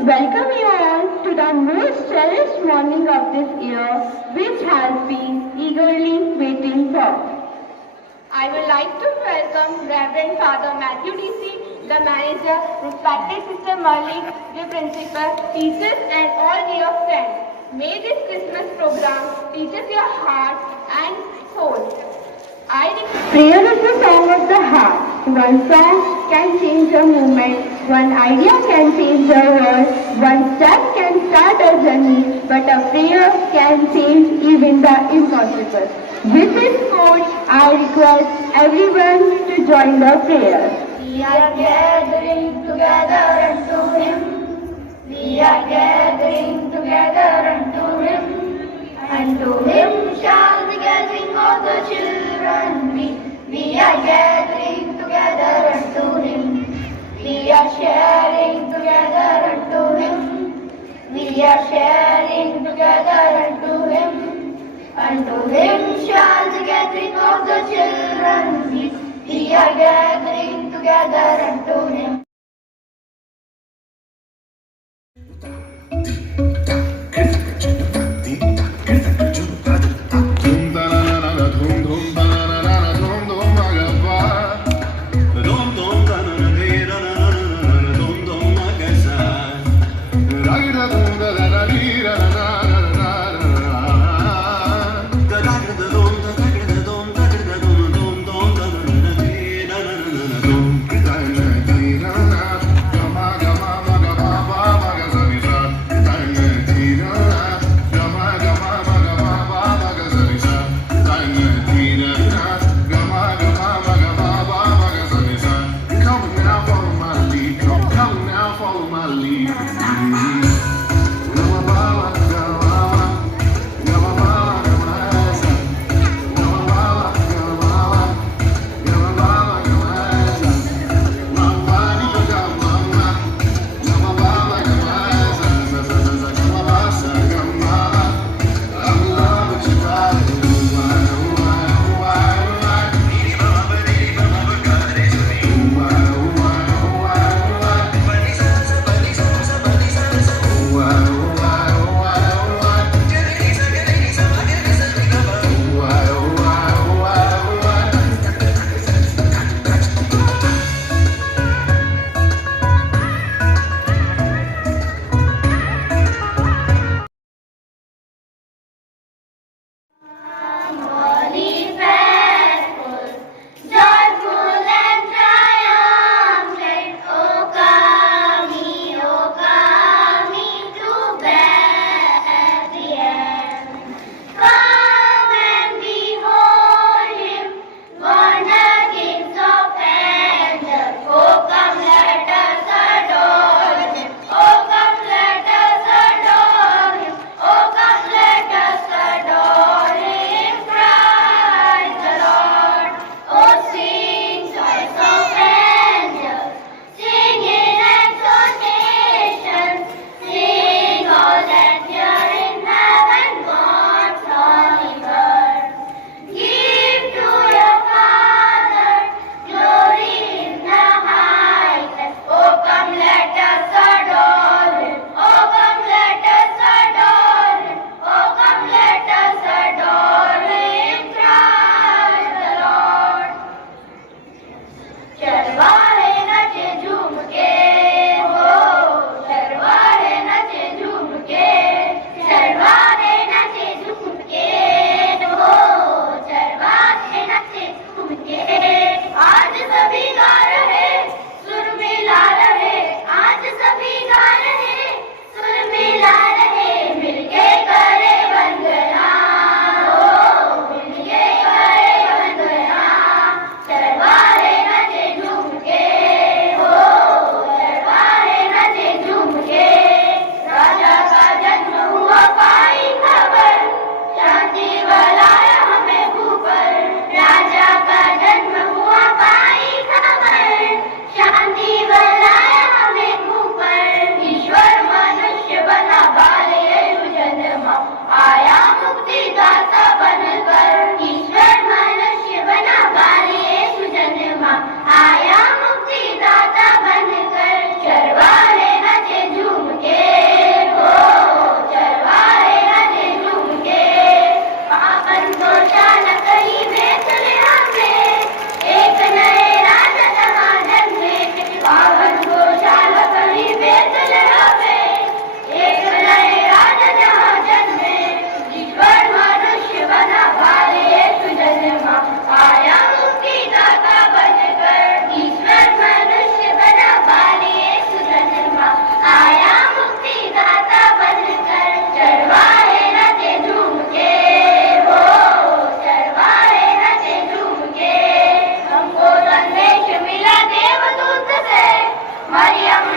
Welcome you all to the most cherished morning of this year, which has been eagerly waiting for. I would like to welcome Reverend Father Matthew DC, the manager, respected Sister Marley, the principal, teachers and all dear friends. May this Christmas program teaches your heart and soul. Prayer is the song of the heart. One song can change a moment, one idea can change the world, one step can start a journey, but a prayer can change even the impossible. With this quote, I request everyone to join the prayer. We are gathering together unto Him. We are gathering together unto Him. Unto Him shall be gathering all the children. We are gathering together unto Him. We are sharing together unto Him. We are sharing together unto Him. Unto Him shall the gathering of the children be. We are gathering together unto Him.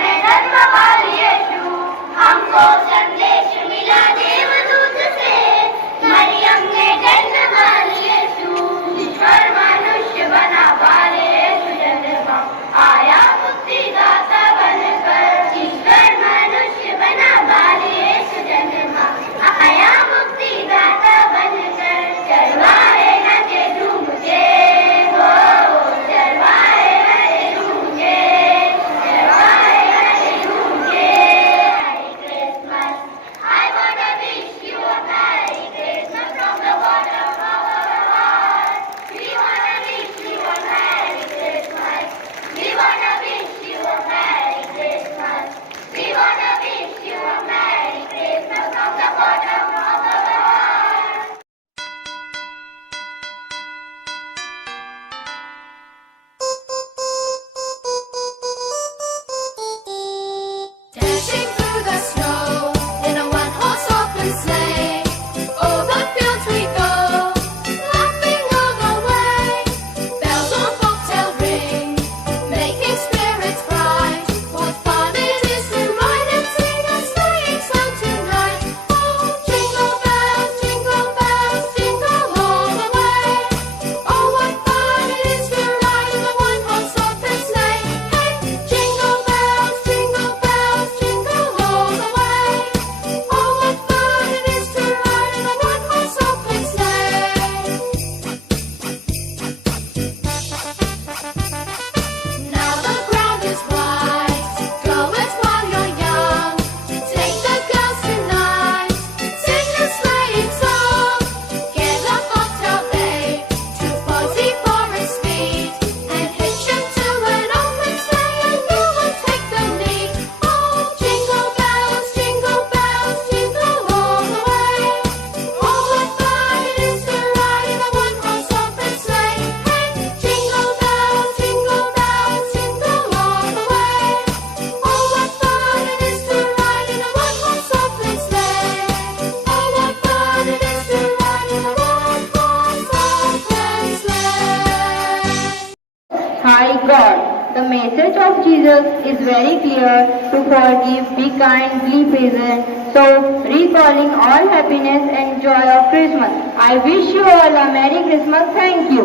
में जन्म बाल यीशु, हमको संदेश मिला देवदूत से, मरियम ने जन्म बाल यीशु, ईश्वर मनुष्य बना बाल यीशु जन्मा, आया मुक्तिदाता बनकर, ईश्वर मनुष्य बना बाल यीशु जन्मा, आया मुक्तिदाता बनकर, चरवाहे नचे झूम के, हो चरवाहे नचे झूम के, चरवाहे नचे झूम के। Merry Christmas, I wanna wish you a Merry Christmas from the bottom of our heart. We wanna wish you a Merry Christmas. We wanna wish you a Merry Christmas. We wanna wish you a Merry Christmas from the bottom of our heart. Dashing through the snow in a one-horse open sleigh, over fields we go, laughing all the way. Bells on bobtail ring, making spirits bright. What fun it is to ride and sing a sleighing song tonight! Oh, jingle bells, jingle all the way. Oh, what fun it is to ride in a one-horse open sleigh! Hey, jingle bells, jingle all the way. Oh, what fun it is to ride in a one-horse open sleigh! Now the ground is white, go it while you're young. Take the girls tonight, sing a sleighing song. Get a bobtail bay, 240 for a speed, and hitch 'em to an open sleigh, and you will take the lead. Oh, jingle bells, jingle all the way. Oh, what fun it is to ride in a one-horse open sleigh! Hey, jingle bells, jingle all the way. Oh, what fun it is to ride in a one-horse open sleigh! Oh, what fun it is to ride in a one-horse open sleigh! Hi God, the message of Jesus is very clear: to forgive, be kind, be present. So, recalling all happiness and joy of Christmas, I wish you all a Merry Christmas. Thank you.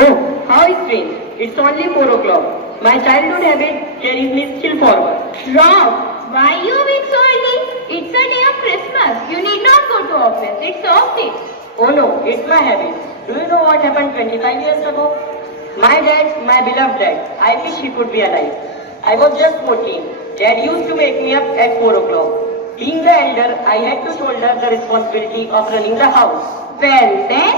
Oh, how strange. It's only 4 o'clock. My childhood habit carries me still forward. Rob, why you being so early? It's a day of Christmas. You need not go to office. It's off day. Oh no, it's my habit. Do you know what happened 25 years ago? My dad, my beloved dad, I wish he could be alive. I was just 14. Dad used to wake me up at 4 o'clock. Being the elder, I had to shoulder the responsibility of running the house. Well then,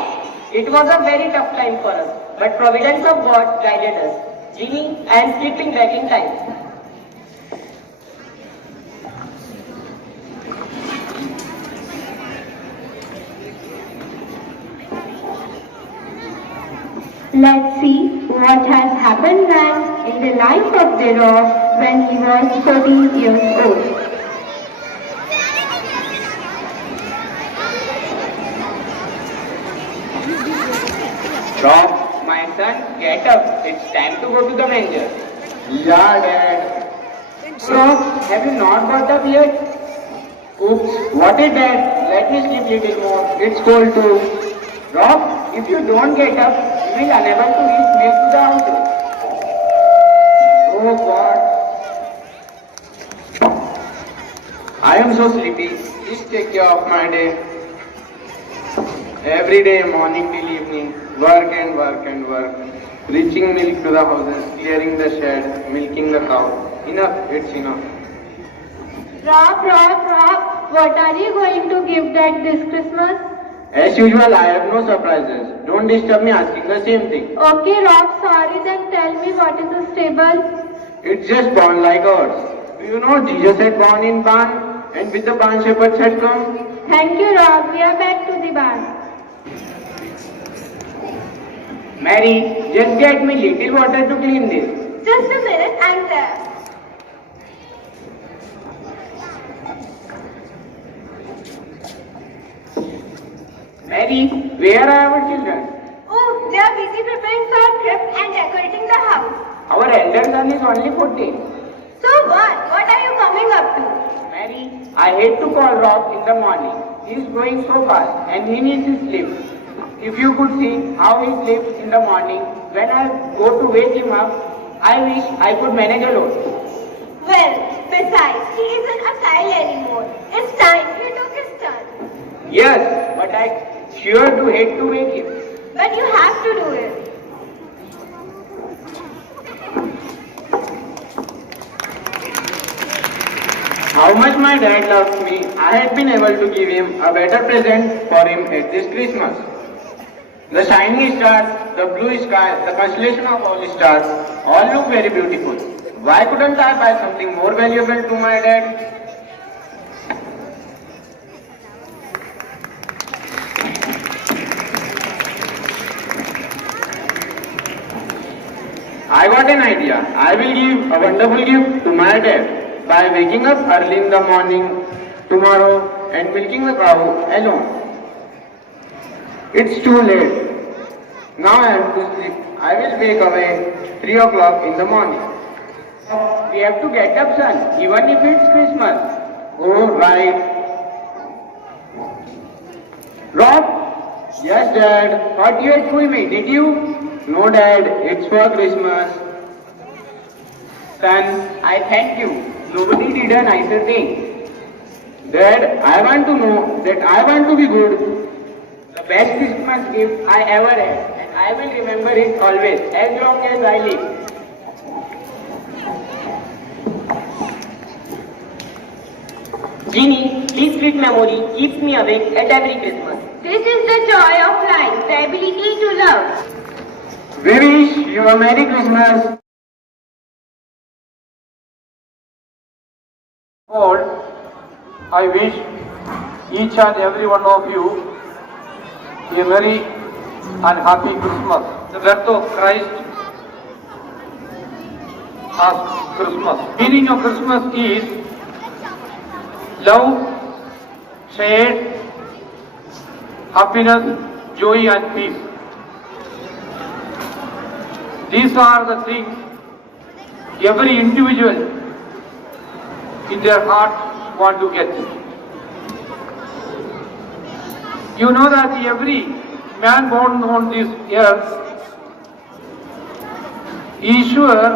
It was a very tough time for us, but providence of God guided us. Jimmy, I am sleeping back in time. let's see what has happened next in the life of the Rob when he was 14 years old. Rob, my son, get up. It's time to go to the manger. Yeah, Dad. Rob, have you not got up yet? Oops, what is that? Let me sleep little more. It's cold too. Rob, if you don't get up, you will unable to reach milk to the house. Oh God. I am so sleepy. Please take care of my day. Every day, morning till evening, work and work and work. Reaching milk to the houses, clearing the shed, milking the cow. Enough, it's enough. Rob, what are you going to give Dad this Christmas? As usual, I have no surprises. Don't disturb me asking the same thing. Okay, Rob, sorry, then tell me what is the stable? It's just born like ours. Do you know Jesus had born in barn, and with the barn shepherds had come? Thank you, Rob. We are back to the barn. Mary, just get me little water to clean this. Just a minute, I'm there. Mary, where are our children? Oh, they are busy preparing for a trip and decorating the house. Our elder son is only 14. So what? What are you coming up to? Mary, I hate to call Rob in the morning. He is going so fast and he needs his sleep. If you could see how he sleeps in the morning, when I go to wake him up, I wish I could manage alone. Well, besides, he isn't a child anymore. It's time he took his turn. Yes, but I sure do hate to wake him. But you have to do it. How much my dad loves me, I had been able to give him a better present for him at this Christmas. The shining stars, the blue sky, the constellation of all stars, all look very beautiful. Why couldn't I buy something more valuable to my dad? I got an idea. I will give a wonderful gift to my dad by waking up early in the morning tomorrow and milking the cow alone. It's too late. Now I am to sleep. I will wake away 3 o'clock in the morning. We have to get up, son, even if it's Christmas. Oh, right. Rob? Yes, Dad. Thought you had told me, did you? No, Dad. It's for Christmas. Son, I thank you. Nobody did a nicer thing. Dad, I want to know that I want to be good. The best Christmas gift I ever had, and I will remember it always, as long as I live. Genie, please sweet memory keeps me awake at every Christmas. This is the joy of life, the ability to love. We wish you a Merry Christmas. Lord, I wish each and every one of you a merry and happy Christmas. The birth of Christ as Christmas. Meaning of Christmas is love, shade, happiness, joy and peace. These are the things every individual in their heart want to get. You know that every man born on this earth, ईश्वर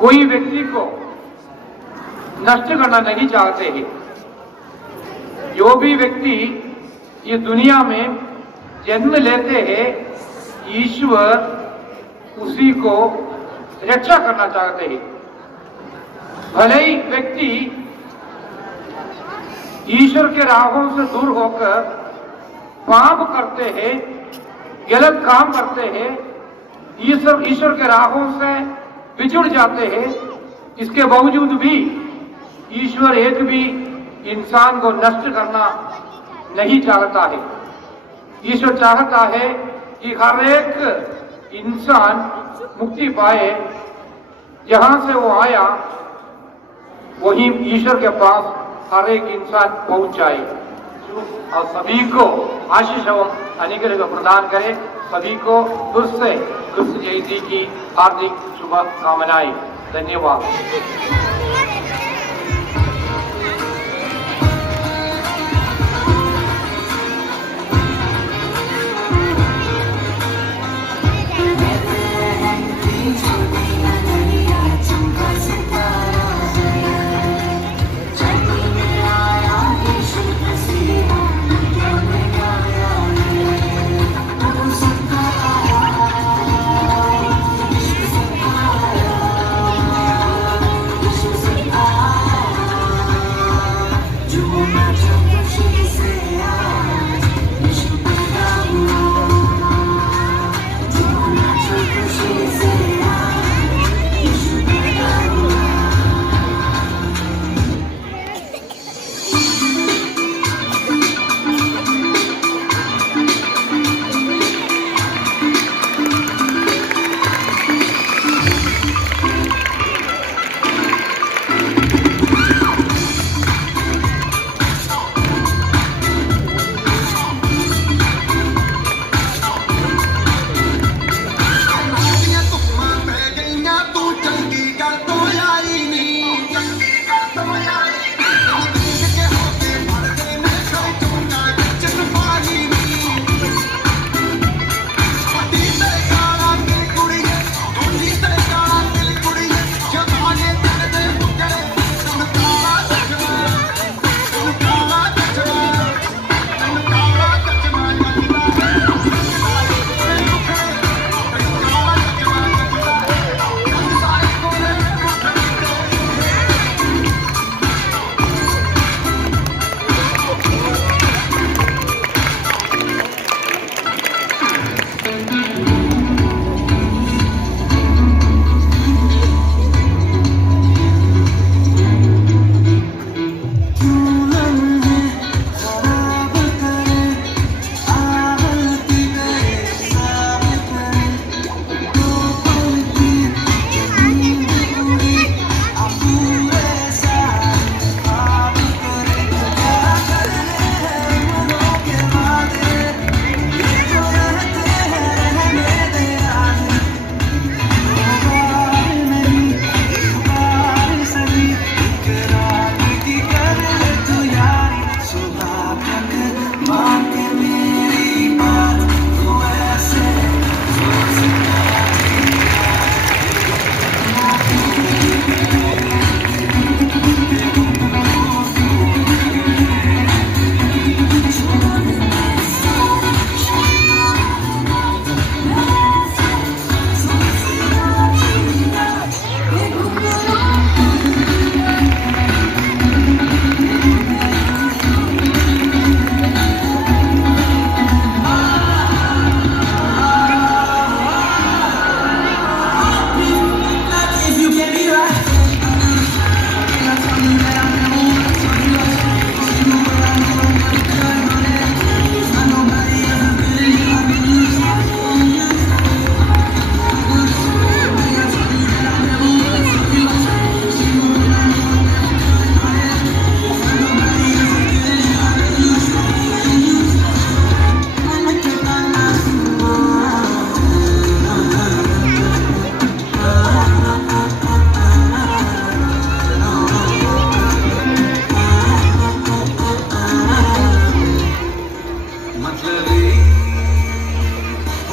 कोई व्यक्ति को नष्ट करना नहीं चाहते हैं। जो भी व्यक्ति ये दुनिया में जन्म लेते हैं, ईश्वर उसी को रक्षा करना चाहते हैं। भले ही व्यक्ति ईश्वर के राहों से दूर होकर पाप करते हैं, गलत काम करते हैं, ईश्वर के राहों से बिछुड़ जाते हैं, इसके बावजूद भी ईश्वर एक भी इंसान को नष्ट करना नहीं चाहता है। ईश्वर चाहता है कि हर एक इंसान मुक्ति पाए। जहां से वो आया वहीं ईश्वर के पास हर एक इंसान पहुंच जाए और सभी को आशीष एवं अनुग्रह प्रदान करे। सभी को फिर से कृष्ण जयंती की हार्दिक शुभकामनाएं। धन्यवाद।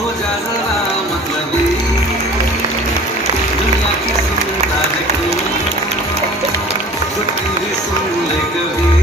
हो जा जरा मतलबी, दुनिया की सुनता है क्यों, छुट्टी भी सुन ले कभी।